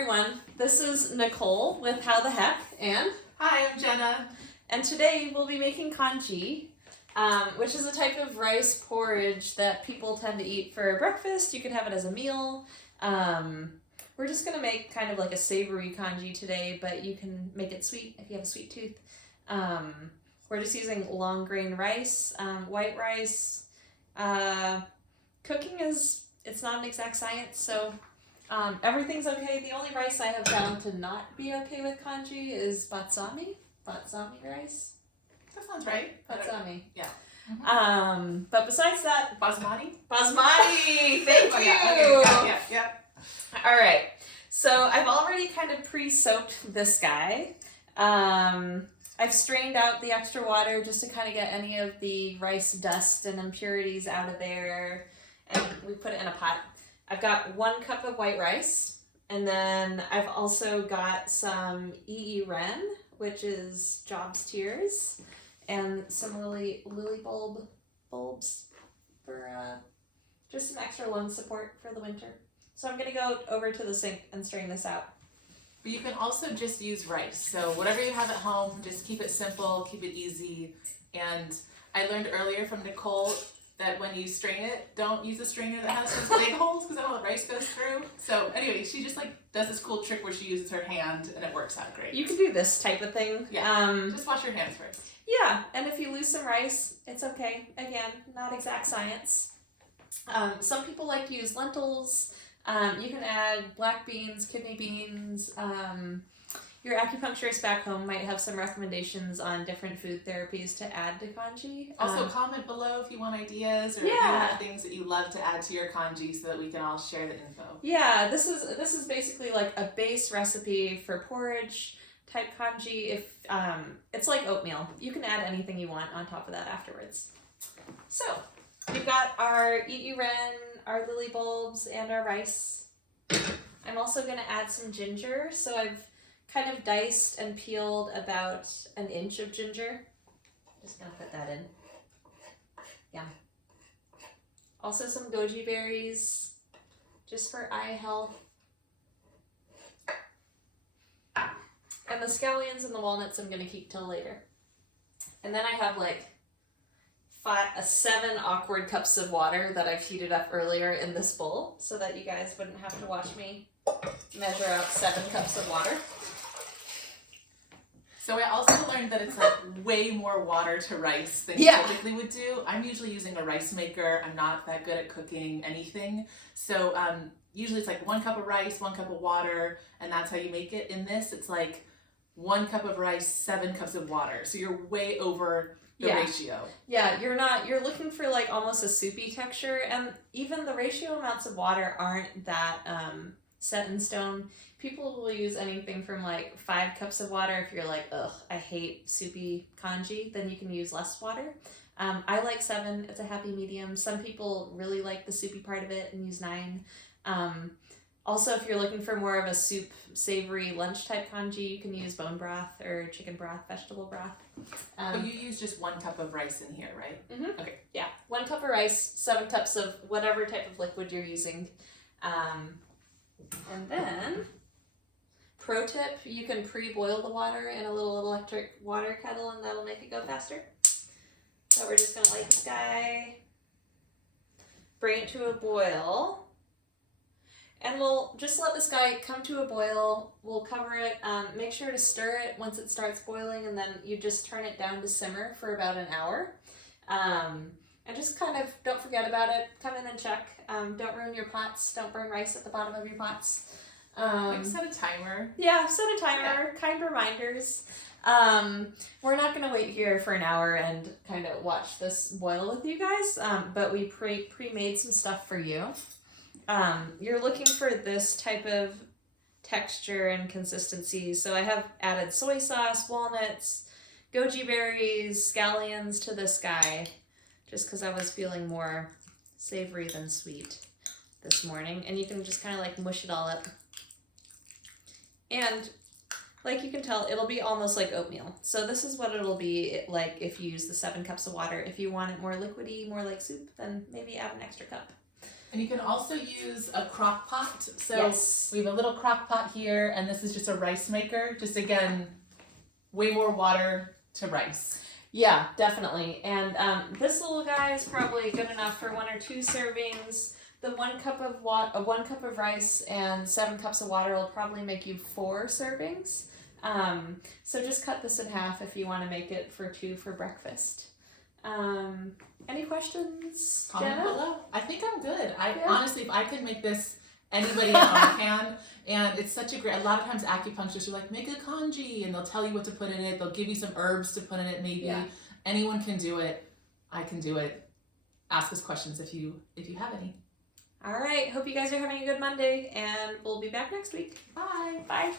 everyone, this is Nicole with How the Heck, and Hi, I'm Jenna. And today we'll be making congee, which is a type of rice porridge that people tend to eat for breakfast. You can have it as a meal. We're just going to make kind of like a savory congee today, but you can make it sweet if you have a sweet tooth. We're just using long grain rice, white rice. Cooking it's not an exact science, so everything's okay. The only rice I have found to not be okay with congee is batsami rice. That sounds right. Batsami. Yeah. Mm-hmm. But besides that, Basmati. Thank you. Yeah. All right. So I've already kind of pre-soaked this guy. I've strained out the extra water just to kind of get any of the rice dust and impurities out of there, and we put it in a pot. I've got 1 cup of white rice, and then I've also got some ren, which is Job's tears, and some lily bulbs for just some extra lung support for the winter. So I'm gonna go over to the sink and strain this out. But you can also just use rice. So whatever you have at home, just keep it simple, keep it easy. And I learned earlier from Nicole that when you strain it, don't use a strainer that has those big holes because then all the rice goes through. So anyway, she just does this cool trick where she uses her hand and it works out great. You can do this type of thing. Yeah, just wash your hands first. Yeah, and if you lose some rice, it's okay. Again, not exact science. Some people like to use lentils. You can add black beans, kidney beans. Your acupuncturist back home might have some recommendations on different food therapies to add to congee. Also, comment below if you want ideas or if you have things that you love to add to your congee so that we can all share the info. Yeah, this is basically like a base recipe for porridge type congee. If it's like oatmeal, you can add anything you want on top of that afterwards. So we've got our ren, our lily bulbs, and our rice. I'm also going to add some ginger, so I've kind of diced and peeled about 1 inch of ginger. Just going to put that in. Yeah. Also some goji berries, just for eye health. And the scallions and the walnuts I'm going to keep till later. And then I have 7 awkward cups of water that I've heated up earlier in this bowl so that you guys wouldn't have to watch me measure out 7 cups of water. So I also learned that it's way more water to rice than you typically would do. I'm usually using a rice maker. I'm not that good at cooking anything. So usually it's 1 cup of rice, 1 cup of water, and that's how you make it. In this, it's 1 cup of rice, 7 cups of water. So you're way over the ratio. Yeah, you're looking for almost a soupy texture, and even the ratio amounts of water aren't that set in stone. People will use anything from 5 cups of water. If you're ugh, I hate soupy congee, then you can use less water. I like 7, it's a happy medium. Some people really like the soupy part of it and use 9. Also, if you're looking for more of a soup, savory lunch type congee, you can use bone broth or chicken broth, vegetable broth. But you use just 1 cup of rice in here, right? Mm-hmm. Okay. Yeah, 1 cup of rice, 7 cups of whatever type of liquid you're using. And then, pro tip, you can pre-boil the water in a little electric water kettle and that'll make it go faster. So we're just going to light this guy, bring it to a boil. And we'll just let this guy come to a boil. We'll cover it. Make sure to stir it once it starts boiling, and then you just turn it down to simmer for about an hour. And just kind of don't forget about it. Come in and check. Don't ruin your pots. Don't burn rice at the bottom of your pots. Set a timer. Yeah, set a timer. Yeah. Kind reminders. We're not going to wait here for an hour and kind of watch this boil with you guys, but we pre-made some stuff for you. You're looking for this type of texture and consistency. So I have added soy sauce, walnuts, goji berries, scallions to this guy, just because I was feeling more savory than sweet this morning. And you can just kind of mush it all up. And you can tell, it'll be almost like oatmeal. So this is what it'll be like if you use the 7 cups of water. If you want it more liquidy, more like soup, then maybe add an extra cup. And you can also use a crock pot. So Yes. we have a little crock pot here, and this is just a rice maker. Just again, way more water to rice. Yeah, definitely. And this little guy is probably good enough for 1 or 2 servings. The 1 cup of 1 cup of rice and 7 cups of water will probably make you 4 servings. So just cut this in half if you want to make it for 2 for breakfast. Any questions, Comment Jenna? below. I think I'm good. Yeah. Honestly, if I could make this, anybody at home can. And it's such a great, a lot of times acupuncturists are like, make a congee, and they'll tell you what to put in it. They'll give you some herbs to put in it maybe. Yeah. Anyone can do it. I can do it. Ask us questions if you have any. All right. Hope you guys are having a good Monday, and we'll be back next week. Bye. Bye.